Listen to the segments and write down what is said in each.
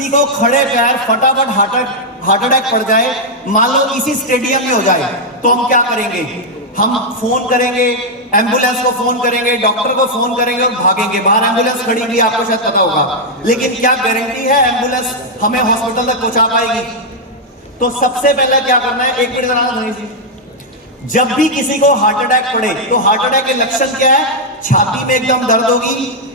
किसी को खड़े पैर फटाफट हार्ट अटैक पड़ जाए, मान लो इसी स्टेडियम में हो जाए, तो हम क्या करेंगे? हम फोन करेंगे, एम्बुलेंस को फोन करेंगे, डॉक्टर को फोन करेंगे और भागेंगे। बाहर एम्बुलेंस खड़ी हुई, आपको शायद पता होगा, लेकिन क्या गारंटी है एम्बुलेंस हमें हॉस्पिटल तक पहुंचा पाएगी? तो सबसे पहले क्या करना है, एक मिनट जरा, जब भी किसी को हार्ट अटैक पड़े तो हार्ट अटैक के लक्षण क्या है? छाती में एकदम दर्द होगी,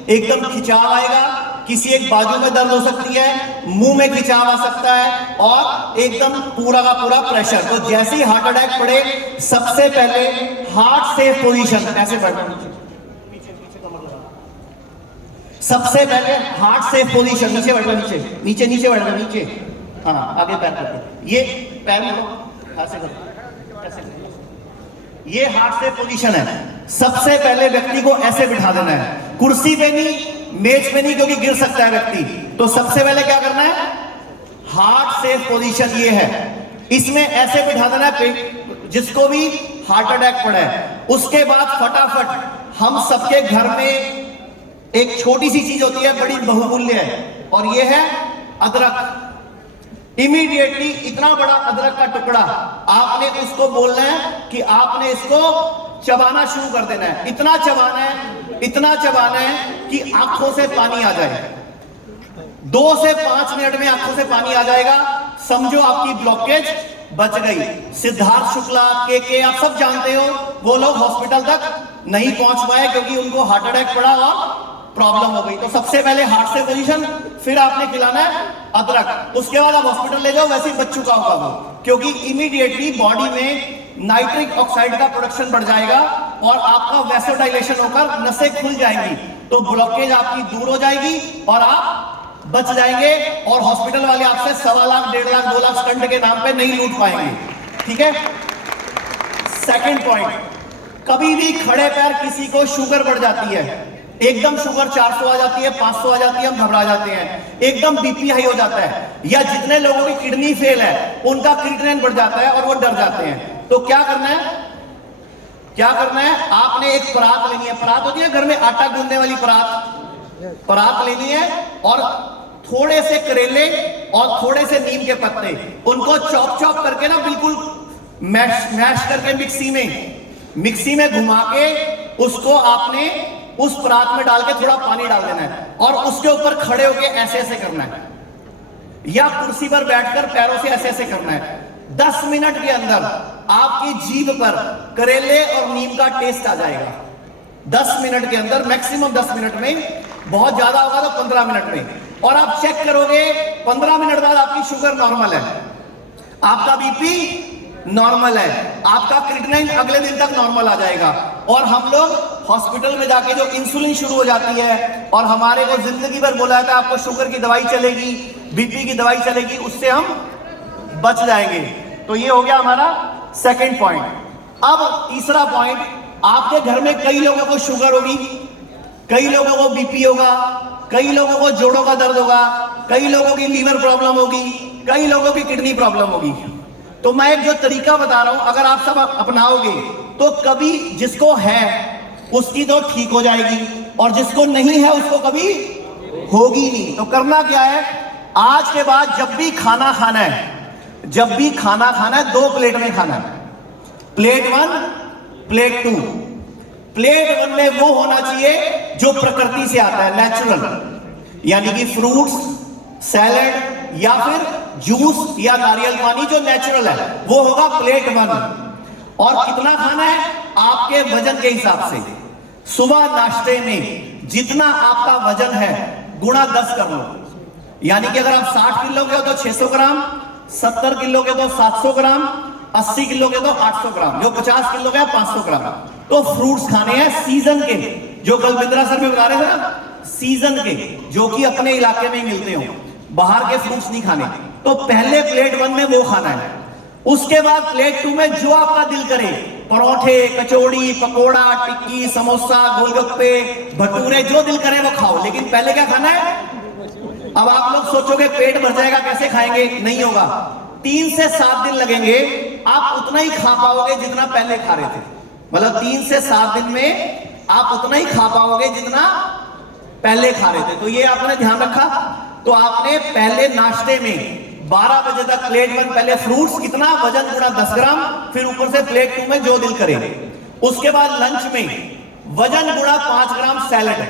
एकदम खिंचाव आएगा, किसी एक बाजू में दर्द हो सकती है, मुंह में खिंचाव आ सकता है और एकदम पूरा का पूरा प्रेशर। तो जैसे ही हार्ट अटैक पड़े सबसे पहले हार्ट सेफ पोजीशन, ऐसे बैठना, सबसे पहले हार्ट सेफ पोजीशन, नीचे बैठना, नीचे नीचे नीचे बैठना, नीचे, हाँ आगे पैर करके, ये पैर ऐसे करो, ये हार्ट सेफ पोजीशन है। सबसे पहले व्यक्ति को ऐसे बिठा देना है, कुर्सी पे नहीं, मेज पे नहीं, क्योंकि गिर सकता है व्यक्ति। तो सबसे पहले क्या करना है, हार्ट सेफ पोजीशन ये है, इसमें ऐसे बिठा देना है जिसको भी हार्ट अटैक पड़ा है। उसके बाद फटाफट हम सबके घर में एक छोटी सी चीज होती है, बड़ी बहुमूल्य है, और ये है अदरक। इमीडिएटली इतना बड़ा अदरक का टुकड़ा आपने उसको बोलना है कि आपने इसको चबाना शुरू कर देना है। इतना चबाना है, इतना चबाना है कि आंखों से पानी आ जाए। 2 से 5 मिनट में आंखों से पानी आ जाएगा, समझो आपकी ब्लॉकेज बच गई। सिद्धार्थ शुक्ला, के आप सब जानते हो, वो लोग हॉस्पिटल तक नहीं पहुंच पाए क्योंकि उनको हार्ट अटैक पड़ा और प्रॉब्लम हो गई। तो सबसे पहले हार्ट से पोजीशन, फिर आपने खिलाना है अदरक, उसके बाद आप हॉस्पिटल ले जाओ, वैसे ही बच चुका होगा वो, क्योंकि इमीडिएटली बॉडी में नाइट्रिक ऑक्साइड का प्रोडक्शन बढ़ जाएगा और आपका वैसोडाइलेशन होकर नसें खुल जाएंगी, तो ब्लॉकेज आपकी दूर हो जाएगी और आप बच जाएंगे। और हॉस्पिटल वाले आपसे 1.25 लाख, 1.5 लाख, 2 लाख स्टंट के नाम पे नहीं लूट पाएंगे। ठीक है। सेकंड पॉइंट, कभी भी खड़े पैर किसी को शुगर बढ़ जाती है, एकदम शुगर 400 आ जाती है, 500 आ जाती है, हम घबरा जाते हैं, एकदम बीपी हाई हो जाता है, या जितने लोगों की किडनी फेल है उनका क्रिएटिनिन बढ़ जाता है और वो डर जाते हैं। तो क्या करना है, क्या करना है, आपने एक परात लेनी है, परात होती है घर में आटा गूंदने वाली परात, परात लेनी है और थोड़े से करेले और थोड़े से नीम के पत्ते, उनको चॉप चॉप करके ना बिल्कुल मैश करके मिक्सी में घुमा के उसको आपने उस परात में डाल के थोड़ा पानी डाल देना है और उसके ऊपर खड़े होके ऐसे ऐसे करना है, या कुर्सी पर बैठकर पैरों से ऐसे ऐसे करना है। 10 मिनट के अंदर आपकी जीभ पर करेले और नीम का टेस्ट आ जाएगा। 10 मिनट के अंदर, मैक्सिमम 10 मिनट में, बहुत ज्यादा होगा तो 15 मिनट में। और आप चेक करोगे 15 मिनट बाद आपकी शुगर नॉर्मल है, आपका बीपी नॉर्मल है, आपका क्रिएटिनिन अगले दिन तक नॉर्मल आ जाएगा। और हम लोग हॉस्पिटल में जाके जो इंसुलिन शुरू हो जाती है और हमारे को जिंदगी भर बोला जाता है आपको शुगर की दवाई चलेगी, बीपी की दवाई चलेगी, उससे हम बच जाएंगे। तो ये हो गया हमारा सेकंड पॉइंट। अब तीसरा पॉइंट, आपके घर में कई लोगों को शुगर होगी, कई लोगों को बीपी होगा, कई लोगों को जोड़ों का दर्द होगा, कई लोगों की लीवर प्रॉब्लम होगी, कई लोगों की किडनी प्रॉब्लम होगी। तो मैं एक जो तरीका बता रहा हूं, अगर आप सब अपनाओगे तो कभी जिसको है उसकी तो ठीक हो जाएगी और जिसको नहीं है उसको कभी होगी नहीं। तो करना क्या है, आज के बाद जब भी खाना खाना है, जब भी खाना खाना है 2 प्लेट में खाना है, प्लेट 1, प्लेट 2। प्लेट 1 में वो होना चाहिए जो प्रकृति से आता है, नेचुरल, यानी कि फ्रूट्स, सैलेड या फिर जूस या नारियल पानी जो नेचुरल है, वो होगा प्लेट 1। और कितना खाना है, आपके वजन के हिसाब से। सुबह नाश्ते में जितना आपका वजन है गुणा 10 कर लो, यानी कि अगर आप 60 किलो के हो तो 600 ग्राम, 70 किलो के तो 700 ग्राम, 80 किलो के तो 800 ग्राम, जो 50 किलो के 500 ग्राम। तो फ्रूट्स खाने हैं सीजन के, जो कल बिंद्रा सर में बता रहे थे ना, सीजन के, जो कि अपने इलाके में ही मिलते हो, बाहर के फ्रूट्स नहीं खाने। तो पहले प्लेट 1 में वो खाना है। उसके बाद प्लेट 2 में जो आपका दिल करे, परोठे, कचौड़ी, पकोड़ा, टिक्की, समोसा, गोलगप्पे, भटूरे, जो दिल करे वो खाओ, लेकिन पहले क्या खाना है। अब आप लोग सोचोगे पेट भर जाएगा, कैसे खाएंगे, नहीं होगा। 3 से 7 दिन लगेंगे, आप उतना ही खा पाओगे जितना पहले खा रहे थे। मतलब 3 से 7 दिन में आप उतना ही खा पाओगे जितना पहले खा रहे थे। तो ये आपने ध्यान रखा। तो आपने पहले नाश्ते में 12 बजे तक प्लेट 1 पहले फ्रूट्स कितना, वजन गुणा 10 ग्राम, फिर ऊपर से प्लेट 2 में जो दिल करे। उसके बाद लंच में वजन गुणा 5 ग्राम सैलड,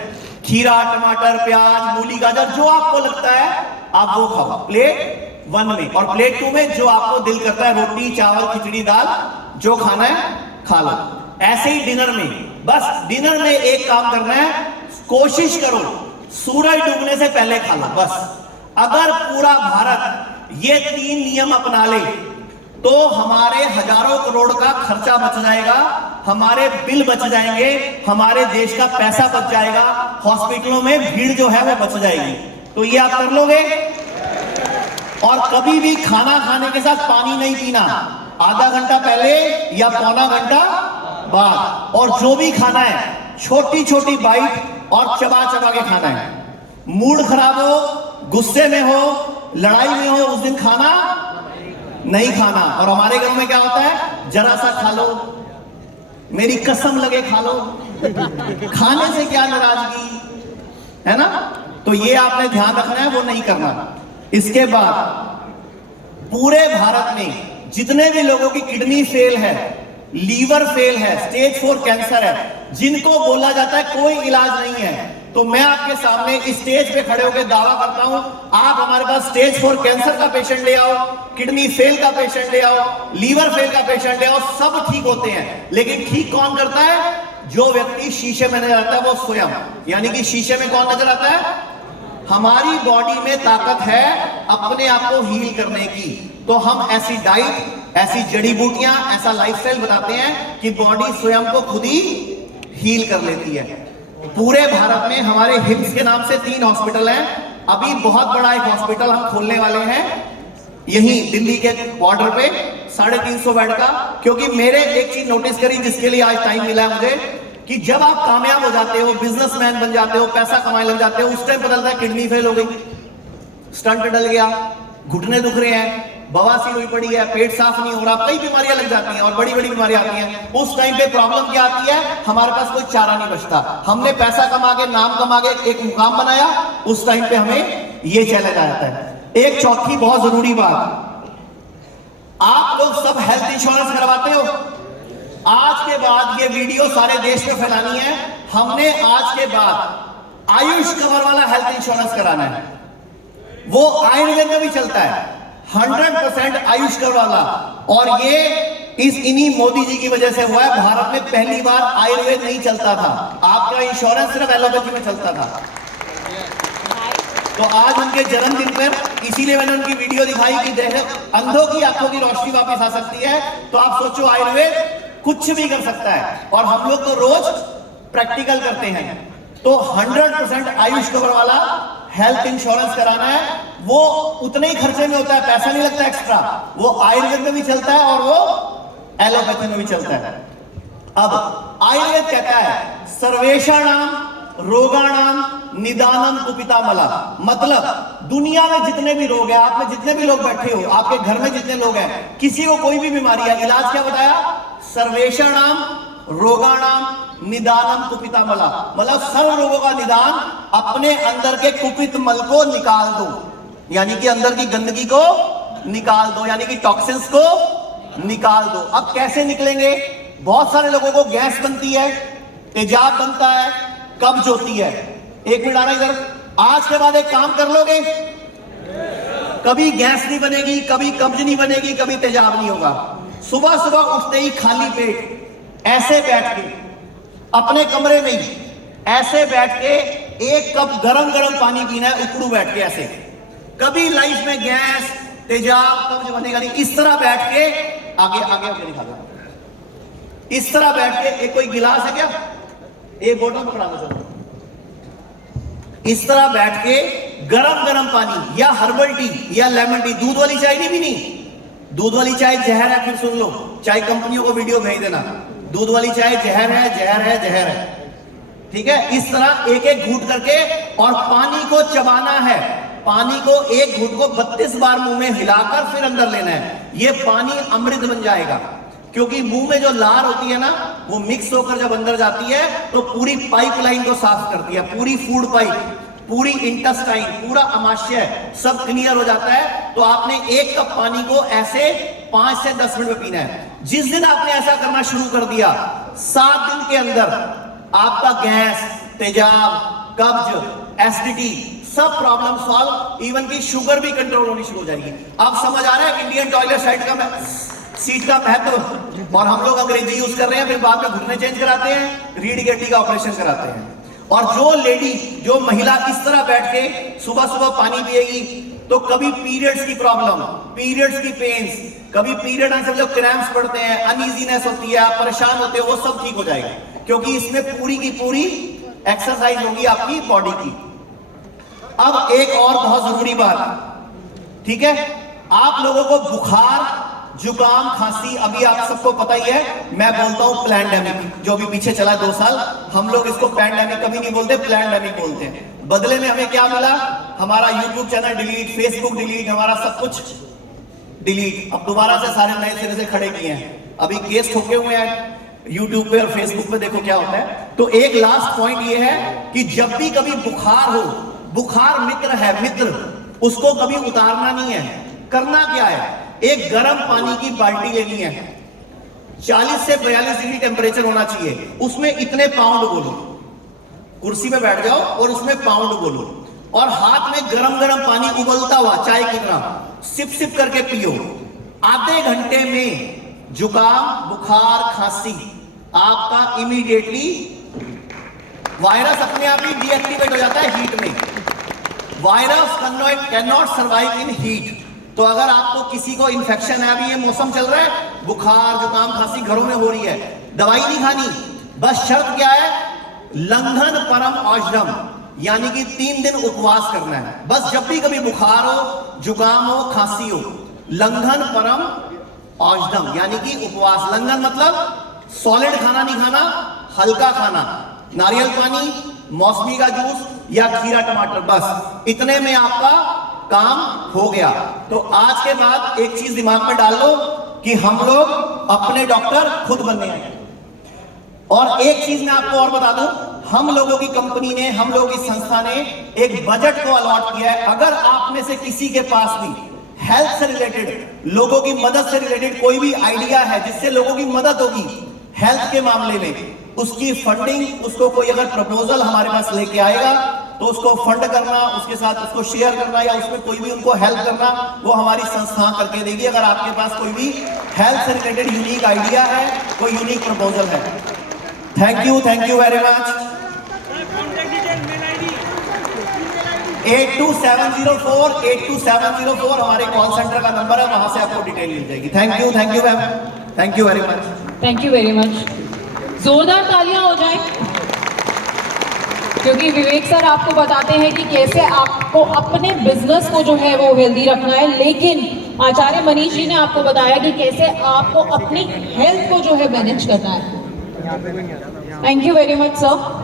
खीरा, टमाटर, प्याज, मूली, गाजर, जो आपको लगता है आप वो खाओ प्लेट 1 में। और प्लेट 2 में जो आपको दिल करता है, रोटी, चावल, खिचड़ी, दाल, जो खाना है खा लो। ऐसे ही डिनर में, बस डिनर में एक काम करना है, कोशिश करो सूरज डूबने से पहले खा लो बस। अगर पूरा भारत ये 3 नियम अपना ले तो हमारे हजारों करोड़ का खर्चा बच जाएगा, हमारे बिल बच जाएंगे, हमारे देश का पैसा बच जाएगा, हॉस्पिटलों में भीड़ जो है वो बच जाएगी। तो ये आप कर लोगे। और कभी भी खाना खाने के साथ पानी नहीं पीना, आधा घंटा पहले या पौना घंटा बाद। और जो भी खाना है छोटी छोटी बाइट और चबा चबा के खाना है। मूड खराब हो, गुस्से में हो, लड़ाई में हो, उस दिन खाना नहीं खाना। और हमारे घर में क्या होता है, जरा सा खा लो, मेरी कसम लगे खा लो, खाने से क्या नाराजगी है ना। तो ये आपने ध्यान रखना है, वो नहीं करना। इसके बाद पूरे भारत में जितने भी लोगों की किडनी फेल है, लीवर फेल है, स्टेज 4 कैंसर है, जिनको बोला जाता है कोई इलाज नहीं है, तो मैं आपके सामने इस स्टेज पे खड़े होकर दावा करता हूं, आप हमारे पास स्टेज 4 कैंसर का पेशेंट ले आओ, किडनी फेल का पेशेंट ले आओ, लीवर फेल का पेशेंट ले आओ, सब ठीक होते हैं। लेकिन ठीक कौन करता है? जो व्यक्ति शीशे में नजर आता है वो स्वयं। यानी कि शीशे में कौन नजर आता है? हमारी बॉडी में ताकत है अपने आप को हील करने की, तो हम ऐसी डाइट, ऐसी जड़ी बूटियां, ऐसा लाइफस्टाइल बनाते हैं कि बॉडी स्वयं को खुद ही हील कर लेती है। पूरे भारत में हमारे हिम्स के नाम से 3 हॉस्पिटल हैं। अभी बहुत बड़ा एक हॉस्पिटल हम खोलने वाले हैं यहीं दिल्ली के बॉर्डर पे, 350 बेड का। क्योंकि मेरे एक चीज नोटिस करी, जिसके लिए आज टाइम मिला है मुझे, कि जब आप कामयाब हो जाते हो, बिजनेसमैन बन जाते हो, पैसा कमाने लग जाते हो, उस टाइम पता चलता है किडनी फेल हो गई, स्टंट डल गया, घुटने दुख रहे हैं, बवासीर हुई पड़ी है, पेट साफ नहीं हो रहा, कई बीमारियां लग जाती हैं और बड़ी बड़ी बीमारियां आती हैं। उस टाइम पे प्रॉब्लम क्या आती है? हमारे पास कोई चारा नहीं बचता। हमने पैसा कमा के, नाम कमा के एक मुकाम बनाया, उस टाइम पे हमें ये चैलेंज आ जाता है। एक चौथी बहुत जरूरी बात, आप लोग सब हेल्थ इंश्योरेंस करवाते हो। आज के बाद ये वीडियो सारे देश में फैलानी है। हमने आज के बाद आयुष कवर वाला हेल्थ इंश्योरेंस कराना है। वो आयुर्वेद में भी चलता है, 100% आयुष कवर वाला। और ये इन्हीं मोदी जी की वजह से हुआ है। भारत में पहली बार आयुर्वेद नहीं चलता था, आपका इंश्योरेंस सिर्फ एलोपैथी में चलता था। तो आज उनके जन्मदिन पर इसीलिए मैंने उनकी वीडियो दिखाई कि देखो अंधों की आंखों की रोशनी वापस आ सकती है। तो आप सोचो, आयुर्वेद कुछ भी कर सकता है, और हम लोग तो रोज प्रैक्टिकल करते हैं। तो 100% आयुष कवर वाला हेल्थ इंश्योरेंस कराना है। वो उतने ही खर्चे में होता है, पैसा नहीं लगता एक्स्ट्रा। वो आयुर्वेद में भी चलता है और वो एलोपैथी में भी चलता है। अब आयुर्वेद कहता है सर्वेषाणाम रोगाणाम निदानम कुपितामला, मतलब दुनिया में जितने भी रोग हैं, आप में जितने भी लोग बैठे हो, आपके घर में जितने लोग हैं, किसी को कोई भी बीमारी है, इलाज क्या बताया? सर्वेषाणाम रोगाणाम निदानम कुपितामला, मतलब सर्व रोगों का निदान अपने अंदर के कुपित मल को निकाल दो, यानी कि अंदर की गंदगी को निकाल दो, यानी कि टॉक्सिन्स को निकाल दो। अब कैसे निकलेंगे? बहुत सारे लोगों को गैस बनती है, तेजाब बनता है, कब्ज होती है। एक मिनट आना इधर। आज के बाद एक काम कर लोगे, कभी गैस नहीं बनेगी, कभी कब्ज नहीं बनेगी, कभी तेजाब नहीं होगा। सुबह सुबह उठते ही खाली पेट ऐसे बैठ के अपने कमरे में ही ऐसे बैठ के 1 कप गरम गरम पानी पीना है, उकड़ू बैठ के ऐसे। कभी लाइफ में गैस, तेजाब, कब्ज बनेगा नहीं। इस तरह बैठ के आगे आगे आगे निकालना, इस तरह बैठ के। एक कोई गिलास है क्या? एक बोतल पकड़ा दो सर। इस तरह बैठ के गरम गरम पानी या हर्बल टी या लेमन टी, दूध वाली चाय नहीं पीनी। दूध वाली चाय जहर है, फिर सुन लो, चाय कंपनियों को वीडियो भेज देना, दूध वाली चाय जहर है, जहर है, जहर है। ठीक है? इस तरह एक एक घूंट करके, और पानी को चबाना है। पानी को एक घूंट को 32 बार मुंह में हिलाकर फिर अंदर लेना है। ये पानी अमृत बन जाएगा, क्योंकि मुंह में जो लार होती है ना, वो मिक्स होकर जब अंदर जाती है तो पूरी पाइपलाइन को साफ करती है, पूरी फूड पाइप। पूरी इंटेस्टाइन, पूरा आमाशय सब क्लियर हो जाता है। तो आपने 1 कप पानी को ऐसे 5 से 10 मिनट में पीना है। जिस दिन आपने ऐसा करना शुरू कर दिया, 7 दिन के अंदर आपका गैस, तेजाब, कब्ज, एसिडिटी सब प्रॉब्लम सॉल्व, इवन की शुगर भी कंट्रोल होनी शुरू हो जाएगी। अब समझ आ रहा है इंडियन टॉयलेट सीट का महत्व। और हम लोग अंग्रेजी यूज कर रहे हैं, फिर बाद में घुटने चेंज कराते हैं, रीढ़ की हड्डी का ऑपरेशन कराते हैं। और जो लेडी, जो महिला इस तरह बैठ के सुबह सुबह पानी पिएगी, तो कभी पीरियड्स की प्रॉब्लम, पीरियड्स की पेन्स, कभी पीरियड आने से जो क्रैम्प्स पड़ते हैं, अनईजीनेस होती है, आप परेशान होते हो, वो सब ठीक हो जाएगा, क्योंकि इसमें पूरी की पूरी एक्सरसाइज होगी आपकी बॉडी की। अब एक और बहुत जरूरी बात, ठीक है, आप लोगों को बुखार, जुकाम, खांसी, अभी आप सबको पता ही है, मैं बोलता हूं प्लैंडेमिक, जो भी पीछे चला 2 साल, हम लोग इसको पैंडेमिक कभी नहीं बोलते, प्लैंडेमिक बोलते हैं। बदले में हमें क्या मिला? हमारा YouTube channel delete, Facebook delete, हमारा सब कुछ डिलीट। अब दोबारा से सारे नए सिरे से खड़े किए हैं, अभी केस ठोके हुए हैं यूट्यूब पे और फेसबुक पे, देखो क्या होता है। तो एक लास्ट पॉइंट ये है कि जब भी कभी बुखार हो, बुखार मित्र है, मित्र, उसको कभी उतारना नहीं है। करना क्या है? एक गर्म पानी की बाल्टी लेनी है, 40 से 42 डिग्री टेम्परेचर होना चाहिए, उसमें इतने पाउंड बोलो, कुर्सी पे बैठ जाओ और उसमें पाउंड बोलो, और हाथ में गरम गरम पानी उबलता हुआ चाय की तरह सिप सिप करके पियो। आधे घंटे में जुकाम, बुखार, खांसी आपका इमीडिएटली, वायरस अपने आप ही डीएक्टिवेट हो जाता है हीट में। Virus can not survive in heat. तो अगर आपको किसी को इन्फेक्शन है, अभी ये मौसम चल रहा है, बुखार, जुकाम, खांसी घरों में हो रही है, दवाई नहीं खानी, बस शर्त क्या है? लंघन परम औषधम, यानी कि 3 दिन उपवास करना है। बस जब भी कभी बुखार हो, जुकाम हो, खांसी हो, लंघन परम औषधम, यानी कि उपवास। लंघन मतलब सॉलिड खाना नहीं खाना, हल्का खाना, नारियल पानी, मौसमी का जूस या खीरा टमाटर, बस इतने में आपका काम हो गया। तो आज के बाद एक चीज दिमाग में डाल लो कि हम लोग अपने डॉक्टर खुद बनने हैं। और एक चीज मैं आपको और बता दूं, हम लोगों की कंपनी ने, हम लोगों की संस्था ने एक बजट को अलॉट किया है। अगर आप में से किसी के पास भी हेल्थ से रिलेटेड, लोगों की मदद से रिलेटेड कोई भी आइडिया है जिससे लोगों की मदद होगी हेल्थ के मामले में, उसकी फंडिंग, उसको कोई अगर प्रपोजल हमारे पास लेके आएगा तो उसको फंड करना, उसके साथ उसको शेयर करना या उसमें कोई भी उनको हेल्प करना, वो हमारी संस्था करके देगी। अगर आपके पास कोई भी हेल्थ से रिलेटेड यूनिक आइडिया है, कोई यूनिक प्रपोजल है। Thank you very much. 8270482704 हमारे कॉल सेंटर का नंबर है, वहां से आपको डिटेल मिल जाएगी। Thank you ma'am, thank you very much. Thank you very much. जोरदार तालियां हो जाएं, क्योंकि विवेक सर आपको बताते हैं कि कैसे आपको अपने बिजनेस को जो है वो हेल्दी रखना है, लेकिन आचार्य मनीष जी ने आपको बताया कि कैसे आपको अपनी हेल्थ को जो है मैनेज करना है। Thank you very much sir.